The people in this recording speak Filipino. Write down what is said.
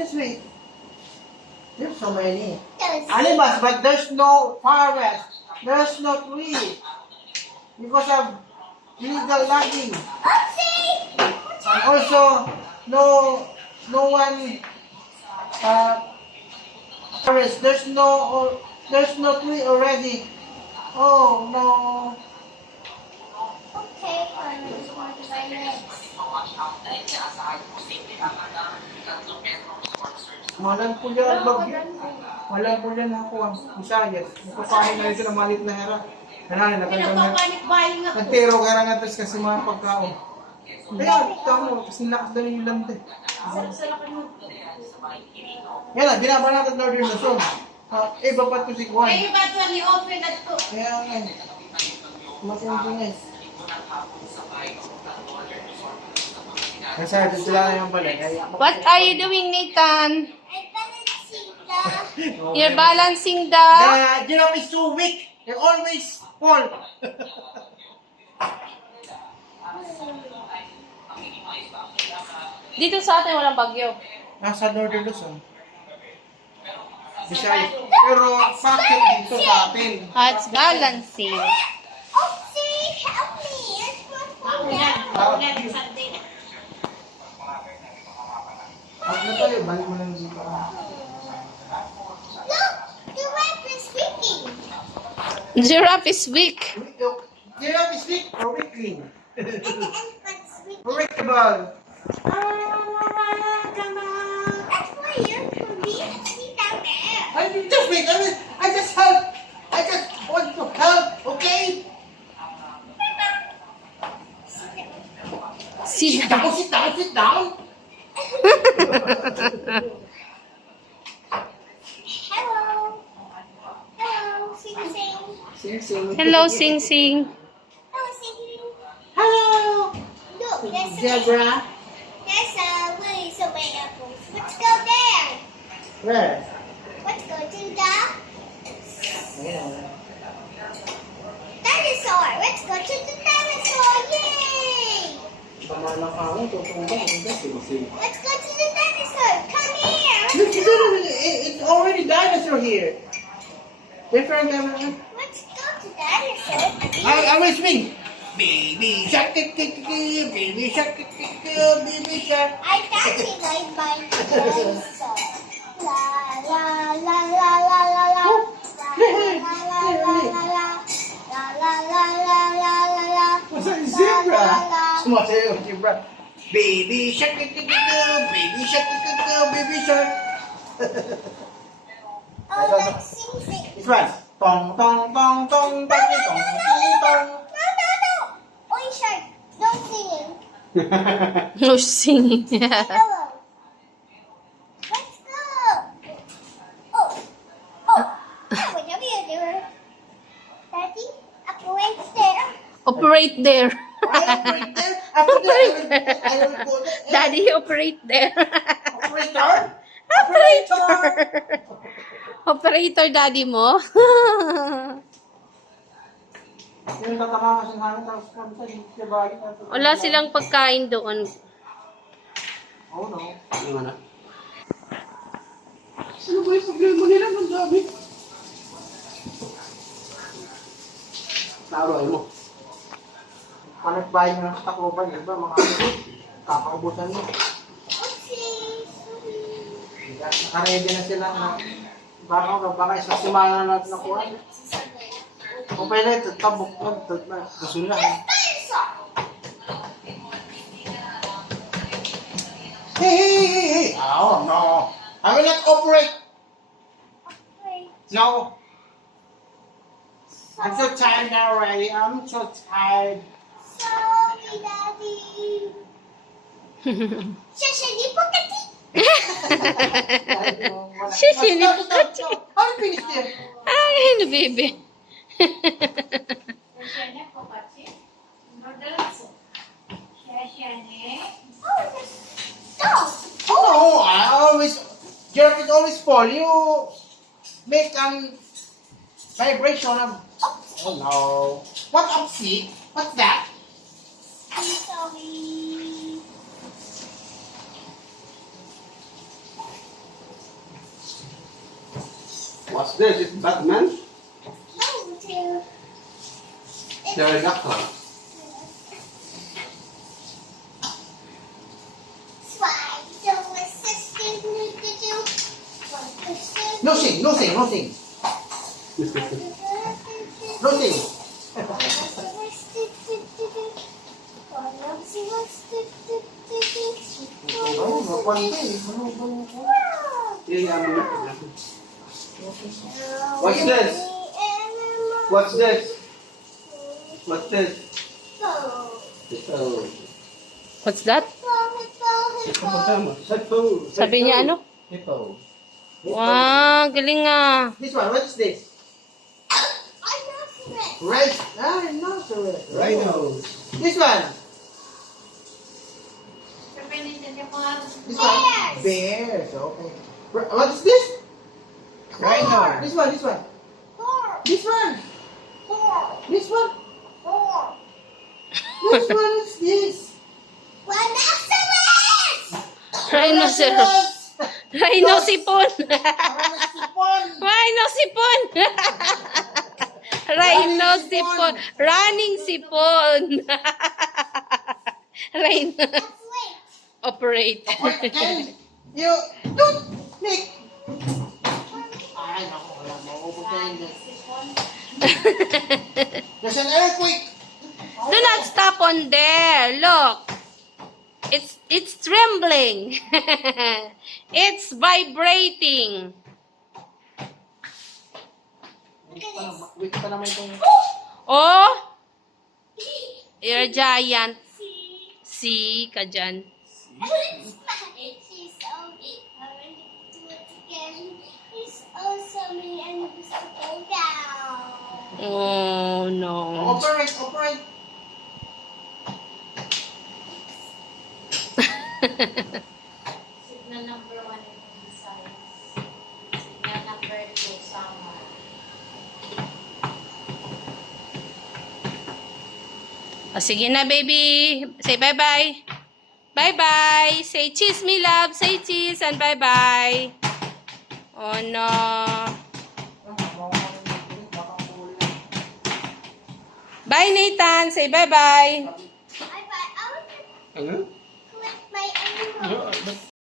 just wait. There's so many animals, but there's no forest. There's no tree because of illegal logging. And also, no one forest. There's no tree already. Oh no. Okay, I'm just going to buy next. Walang pulyan bagyo. Walang pulyan ako ang Visayas. Nagpapahin na ito ng malit na hera. Kailangan nagandang Pinagpapanik-bahin ako. nagtero kaya nga tapos kasi mga pagkaon. Kaya, tamo, kasi lakas na yung lante. Yan na, binabanatan na rin na so. Iba pa ito si Juan. Eh, yung ba't wali open na ito? Kaya nga, matingin. Kasi dito lang yung balik. What are you doing, Nathan? I'm balancing the... You're balancing the... The giraffe is so weak. They always fall. Dito sa atin walang bagyo. Nasa Northern Luzon. Visayas. Pero bakit dito sa atin? It's balancing. Oopsie, help me. It's my phone. At na tayo, balik mo lang dito. Look, the rap is speaking. Giraffe is weak. Giraffe is weak or weakling? Elephant's speaking. Breakable. That's why you're for me. See down there. Just wait, I just help. I just want to help, okay? See Sit down, sit down, sit down. Hello. Hello, sing sing. Sing, sing. Hello, Sing Sing. Hello, singing. Hello. Look, there's a Zebra. where is a way apples. Let's go there. Where? Let's go to the Yeah. dinosaur. Let's go to the dinosaur. Yay! Banana ka mo, tutumbang. Let's go to the dinosaur. Come here. Look, it's already dinosaur here. Different than... Let's go to dinosaur. I will swing. Baby shark, baby shark, baby shark. I dancing like my dinosaur. La la la la la la la. La la la la la. La la la la la la la. What's that, zebra? Sumasayaw yung zebra. Baby shark, baby shark, baby shark. Oh, let's sing sing. This one. Tong, tong, tong, tong, tong, tong, tong. No. Oi, shark. Don't sing. No singing. Hello. Let's go. Oh. Whatever you do. Daddy, up right there. Operate there. I operate there. After that, I will put it. Daddy, operate there. Operator? Operator. Operator, daddy mo. Yung tatama kasi namin tapos punta yung sabay. Wala silang pagkain doon. Oh no. Ano na? Ano ba yung problema nila? Ang dami. Naroy mo. Panagbahay mo ng takuban, iba mga kakaubusan mo. Okay. Nakaready na sila na baka isang semana na natin nakuha. Kung pwede ito, tabok na. Gasol na. Dinosaur. Hey! Oh, no. I will not operate. Wait. No. I'm so tired now already. I'm so tired. Sorry, Daddy. Shashali Pokati. Shishini Pokati. How do you finish this? Ay, no, baby. Stop. Oh no, Jerk is always fall. You make vibration of, oh no. What upsy? What's that? I'm sorry. What's this? It's Batman? No, dear. Pterodactyl. No sing, no sing, no sing. No sing. Oh, mapantay. Yeah, What's this? What's this? What's this? Ito. What's that? Ito magkama. Ito. Sabi niya ano? Hippo. Wow, galing ah. This one, what is this? Right. Ah, no, sir. Rhinos. This one. This one. Bears. Bears. Okay. What is this? Rhino. This one. This one. This one. This one. Which one is this? Rhinoceros. Rhinosipon. Sipon. Rhinosipon. Rhinosipon. Running sipon. Rhino. Operate. Okay. You don't make. Ay, naku, wala. Maubos na yun. There's an earthquake. Do not stop on there. Look. It's trembling. It's vibrating. Wait pa naman itong... Oh, you're a giant. See ka dyan. Oh, no. Operate, operate. Signal number 1 in science. Signal number 2 summer. Oh, sige na, baby. Say bye-bye. Bye-bye. Say cheese, me love. Say cheese and bye-bye. Oh, no. Bye, Nathan. Say bye-bye. Ano?